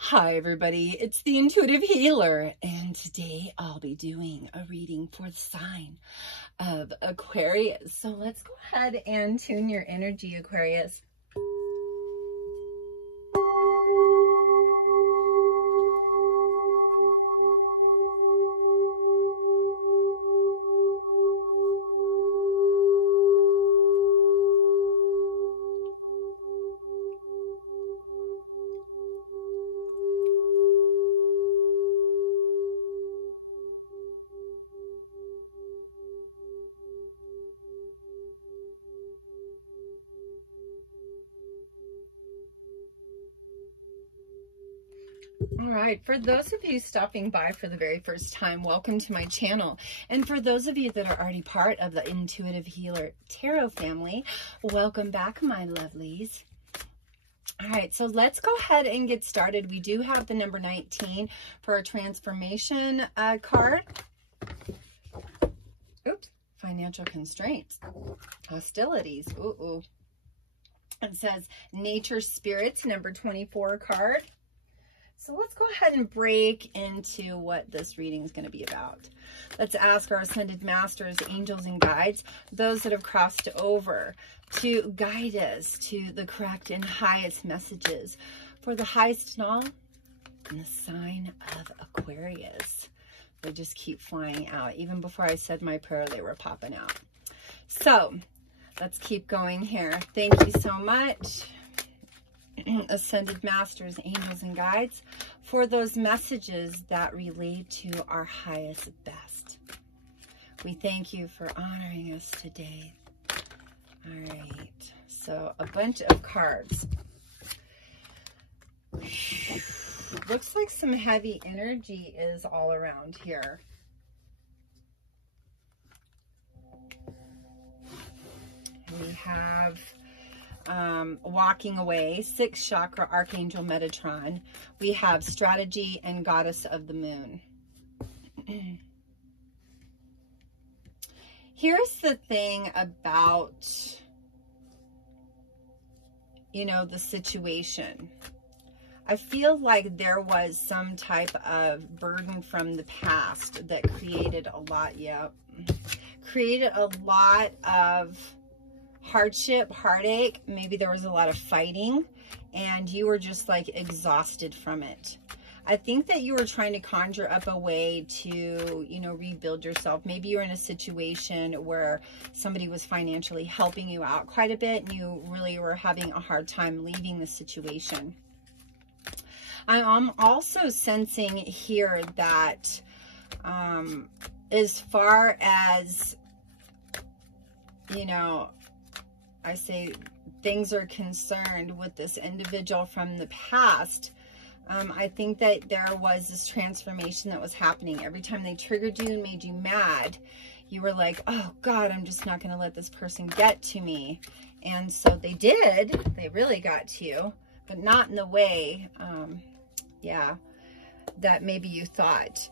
Hi everybody, it's the Intuitive Healer, and today I'll be doing a reading for the sign of Aquarius. So let's go ahead and tune your energy, Aquarius. All right, for those of you stopping by for the very first time, welcome to my channel. And for those of you that are already part of the Intuitive Healer Tarot family, welcome back, my lovelies. All right, so let's go ahead and get started. We do have the number 19 for a transformation card. Oops, financial constraints, hostilities. Ooh. It says nature spirits, number 24 card. So let's go ahead and break into what this reading is going to be about. Let's ask our ascended masters, angels, and guides, those that have crossed over, to guide us to the correct and highest messages for the highest in all in the sign of Aquarius. They just keep flying out. Even before I said my prayer, they were popping out. So let's keep going here. Thank you so much, ascended masters, angels, and guides, for those messages that relate to our highest best. We thank you for honoring us today. All right, so a bunch of cards. Looks like some heavy energy is all around here. We have walking away, 6th chakra, Archangel Metatron. We have strategy and goddess of the moon. Here's the thing about, the situation. I feel like there was some type of burden from the past that created a lot, created a lot of hardship, heartache. Maybe there was a lot of fighting and you were just like exhausted from it. I think that you were trying to conjure up a way to, rebuild yourself. Maybe you're in a situation where somebody was financially helping you out quite a bit and you really were having a hard time leaving the situation. I'm also sensing here that as far as, I say things are concerned with this individual from the past, I think that there was this transformation that was happening. Every time they triggered you and made you mad, you were like, oh God, I'm just not going to let this person get to me. And so they did. They really got to you, but not in the way, that maybe you thought.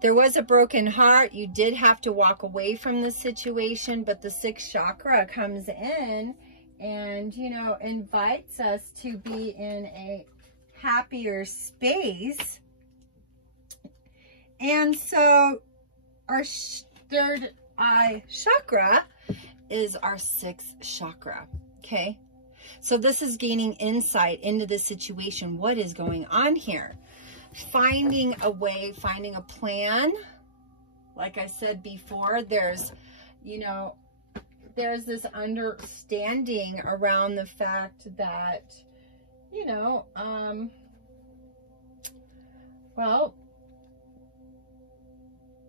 There was a broken heart. You did have to walk away from the situation, but the 6th chakra comes in and, invites us to be in a happier space. And so our 3rd eye chakra is our 6th chakra. Okay. So this is gaining insight into the situation. What is going on here? Finding a way, finding a plan. Like I said before, there's this understanding around the fact that, well,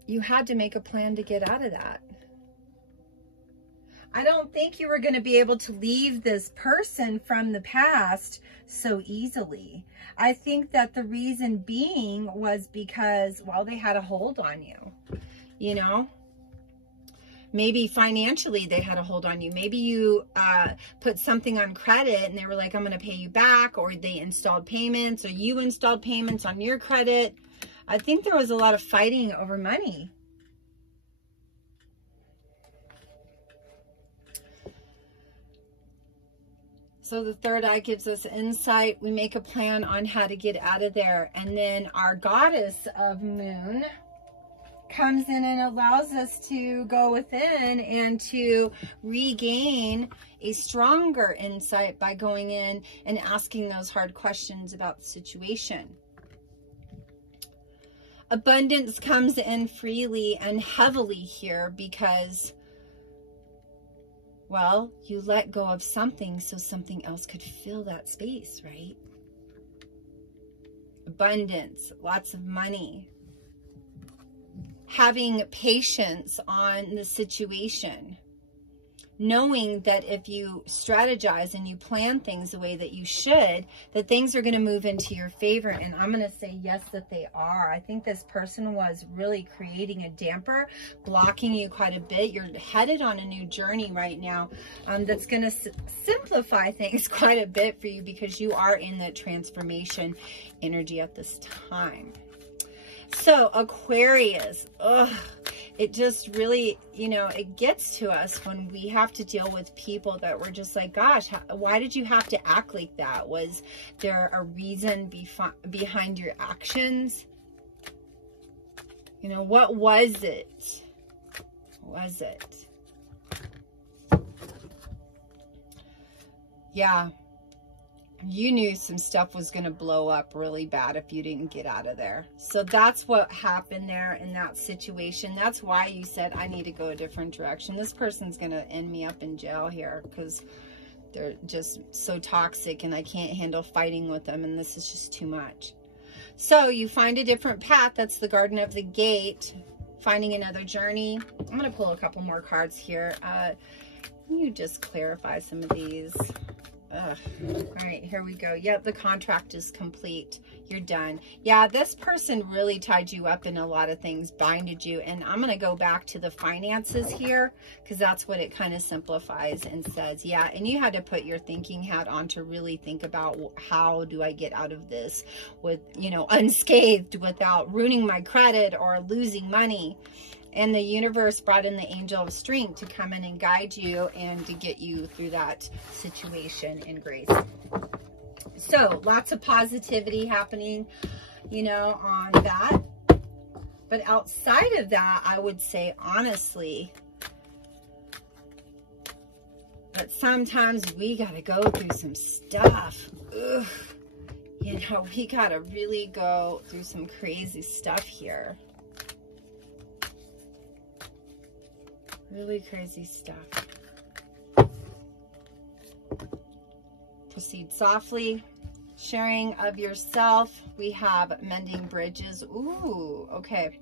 you had to make a plan to get out of that. I don't think you were going to be able to leave this person from the past so easily. I think that the reason being was because, well, they had a hold on you, Maybe financially they had a hold on you. Maybe you put something on credit and they were like, I'm going to pay you back, or they installed payments, or you installed payments on your credit. I think there was a lot of fighting over money. So the third eye gives us insight. We make a plan on how to get out of there. And then our goddess of moon comes in and allows us to go within and to regain a stronger insight by going in and asking those hard questions about the situation. Abundance comes in freely and heavily here because, well, you let go of something so something else could fill that space, right? Abundance, lots of money. Having patience on the situation. Knowing that if you strategize and you plan things the way that you should, that things are going to move into your favor. And I'm going to say yes, that they are. I think this person was really creating a damper, blocking you quite a bit. You're headed on a new journey right now that's going to simplify things quite a bit for you because you are in that transformation energy at this time. So Aquarius, it just really, you know, it gets to us when we have to deal with people that we're just like, gosh, why did you have to act like that? Was there a reason behind your actions? You know, what was it? Was it? Yeah. You knew some stuff was going to blow up really bad if you didn't get out of there. So that's what happened there in that situation. That's why you said, I need to go a different direction. This person's going to end me up in jail here because they're just so toxic and I can't handle fighting with them. And this is just too much. So you find a different path. That's the Garden of the Gate. Finding another journey. I'm going to pull a couple more cards here. Can you just clarify some of these? All right, here we go. Yep, the contract is complete. You're done. Yeah, this person really tied you up in a lot of things, binded you. And I'm going to go back to the finances here because that's what it kind of simplifies and says, yeah, and you had to put your thinking hat on to really think about how do I get out of this with, you know, unscathed without ruining my credit or losing money. And the universe brought in the angel of strength to come in and guide you and to get you through that situation in grace. So lots of positivity happening, you know, on that. But outside of that, I would say, honestly, that sometimes we got to go through some stuff. Ugh. You know, we got to really go through some crazy stuff here. Really crazy stuff. Proceed softly. Sharing of yourself. We have mending bridges. Ooh, okay.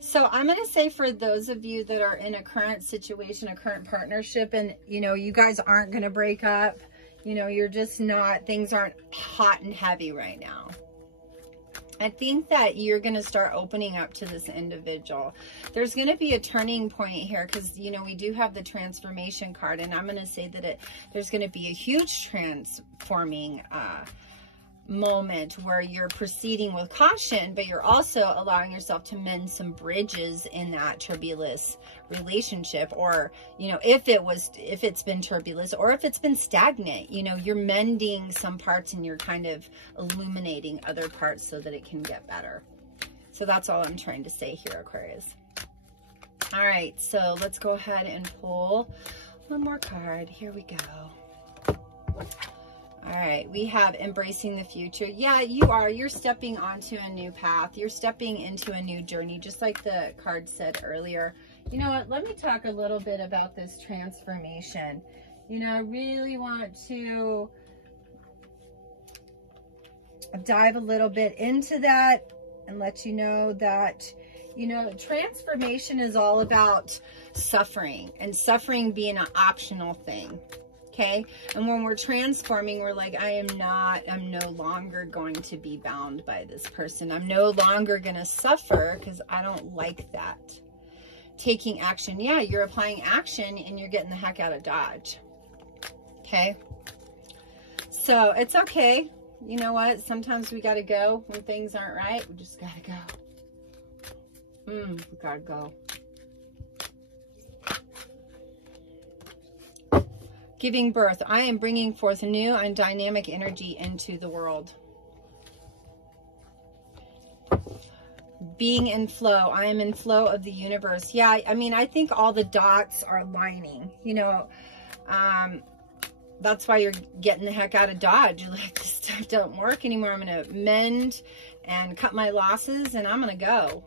So I'm going to say for those of you that are in a current situation, a current partnership, and, you know, you guys aren't going to break up. You know, you're just not, things aren't hot and heavy right now. I think that you're going to start opening up to this individual. There's going to be a turning point here because, you know, we do have the transformation card. And I'm going to say that there's going to be a huge transforming moment where you're proceeding with caution, but you're also allowing yourself to mend some bridges in that turbulent relationship. Or, you know, if it's been turbulent or if it's been stagnant, you know, you're mending some parts and you're kind of illuminating other parts so that it can get better. So that's all I'm trying to say here, Aquarius. All right, so let's go ahead and pull one more card. Here we go. All right, we have embracing the future. Yeah, you are. You're stepping onto a new path. You're stepping into a new journey, just like the card said earlier. You know what? Let me talk a little bit about this transformation. You know, I really want to dive a little bit into that and let you know that, you know, transformation is all about suffering, and suffering being an optional thing. Okay. And when we're transforming, we're like, I'm no longer going to be bound by this person. I'm no longer going to suffer because I don't like that. Taking action. Yeah, you're applying action and you're getting the heck out of Dodge. Okay. So it's okay. You know what? Sometimes we got to go when things aren't right. We just got to go. We got to go. Giving birth. I am bringing forth new and dynamic energy into the world. Being in flow. I am in flow of the universe. Yeah, I mean, I think all the dots are lining. You know, that's why you're getting the heck out of Dodge. You're like, this stuff don't work anymore. I'm going to mend and cut my losses, and I'm going to go.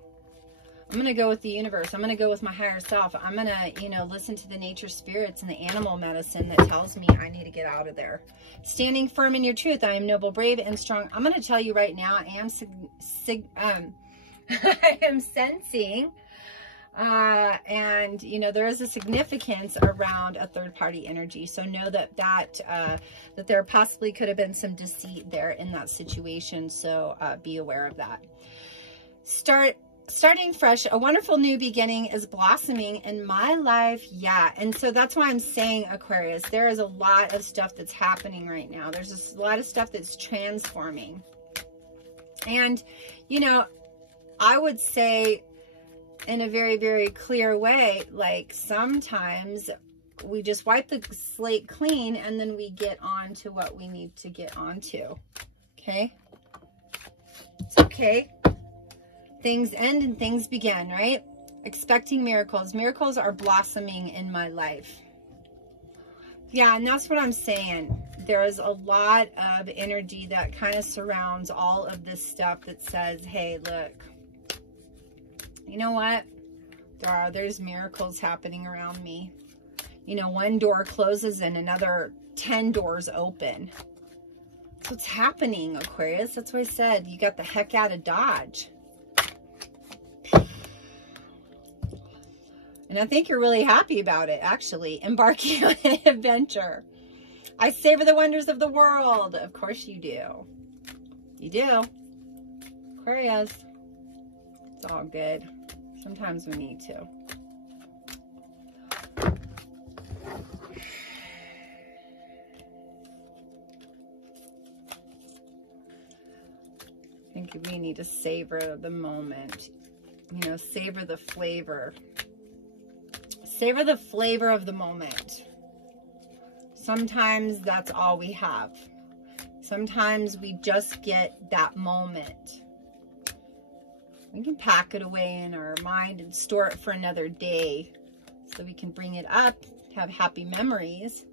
I'm going to go with the universe. I'm going to go with my higher self. I'm going to, you know, listen to the nature spirits and the animal medicine that tells me I need to get out of there. Standing firm in your truth. I am noble, brave, and strong. I'm going to tell you right now, I am sensing, and, you know, there is a significance around a third-party energy. So know that that there possibly could have been some deceit there in that situation. So be aware of that. Starting fresh, a wonderful new beginning is blossoming in my life. Yeah. And so that's why I'm saying, Aquarius, there is a lot of stuff that's happening right now. There's a lot of stuff that's transforming. And, you know, I would say in a very, very clear way, like sometimes we just wipe the slate clean and then we get on to what we need to get onto. Okay. It's okay. Things end and things begin, right? Expecting miracles. Miracles are blossoming in my life. Yeah, and that's what I'm saying. There is a lot of energy that kind of surrounds all of this stuff that says, hey, look, you know what? There's miracles happening around me. You know, one door closes and another 10 doors open. That's what's happening, Aquarius. That's what I said. You got the heck out of Dodge. And I think you're really happy about it, actually, embarking on an adventure. I savor the wonders of the world. Of course you do. You do. Aquarius. It's all good. Sometimes we need to. I think we need to savor the moment. You know, savor the flavor. Savor the flavor of the moment. Sometimes that's all we have. Sometimes we just get that moment. We can pack it away in our mind and store it for another day so we can bring it up, have happy memories.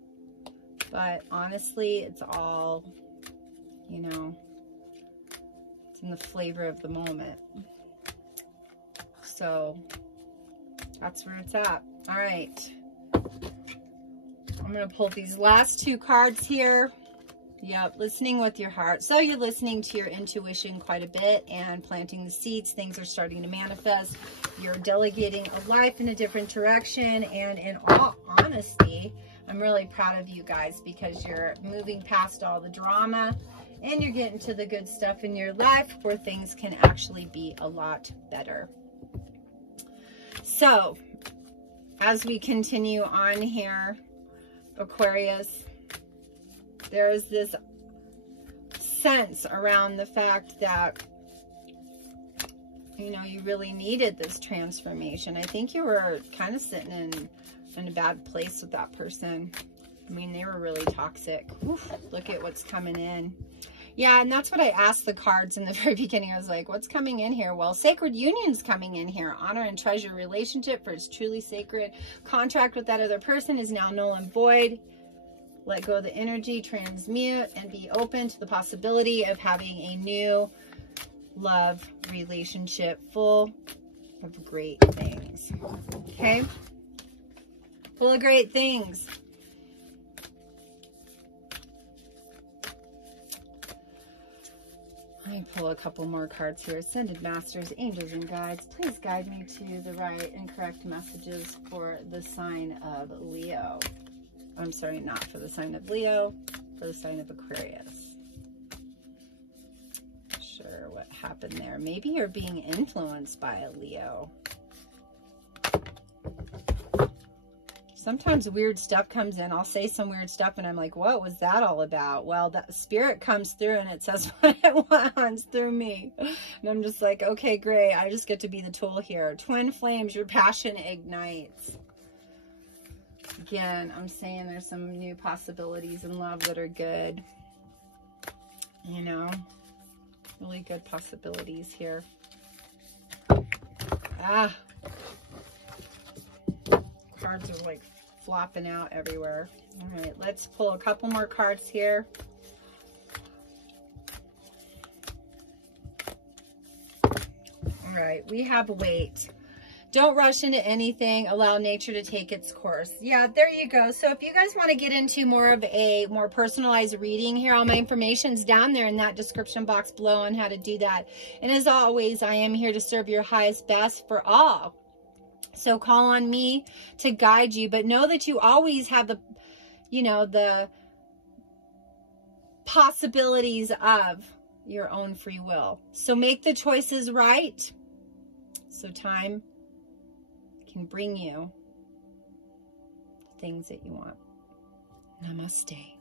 But honestly, it's all, you know, it's in the flavor of the moment. So that's where it's at. All right. I'm going to pull these last two cards here. Yep, listening with your heart. So you're listening to your intuition quite a bit and planting the seeds. Things are starting to manifest. You're delegating a life in a different direction. And in all honesty, I'm really proud of you guys because you're moving past all the drama and you're getting to the good stuff in your life where things can actually be a lot better. So, as we continue on here, Aquarius, there's this sense around the fact that, you know, you really needed this transformation. I think you were kind of sitting in a bad place with that person. I mean, they were really toxic. Oof, look at what's coming in. Yeah, and that's what I asked the cards in the very beginning. I was like, what's coming in here? Well, sacred union's coming in here. Honor and treasure relationship for its truly sacred. Contract with that other person is now null and void. Let go of the energy, transmute, and be open to the possibility of having a new love relationship full of great things. Okay? Full of great things. Let me pull a couple more cards here. Ascended Masters, Angels, and Guides, please guide me to the right and correct messages for the sign of Leo. I'm sorry, not for the sign of Leo, for the sign of Aquarius. Not sure what happened there. Maybe you're being influenced by a Leo. Sometimes weird stuff comes in. I'll say some weird stuff and I'm like, what was that all about? Well, that spirit comes through and it says what it wants through me. And I'm just like, okay, great. I just get to be the tool here. Twin flames, your passion ignites. Again, I'm saying there's some new possibilities in love that are good. You know, really good possibilities here. Ah, cards are like flopping out everywhere. All right, let's pull a couple more cards here. All right, we have wait. Don't rush into anything. Allow nature to take its course. Yeah, there you go. So if you guys want to get into more of a more personalized reading here, all my information's down there in that description box below on how to do that. And as always, I am here to serve your highest best for all. So call on me to guide you, but know that you always have the, you know, the possibilities of your own free will. So make the choices right, so time can bring you the things that you want. Namaste.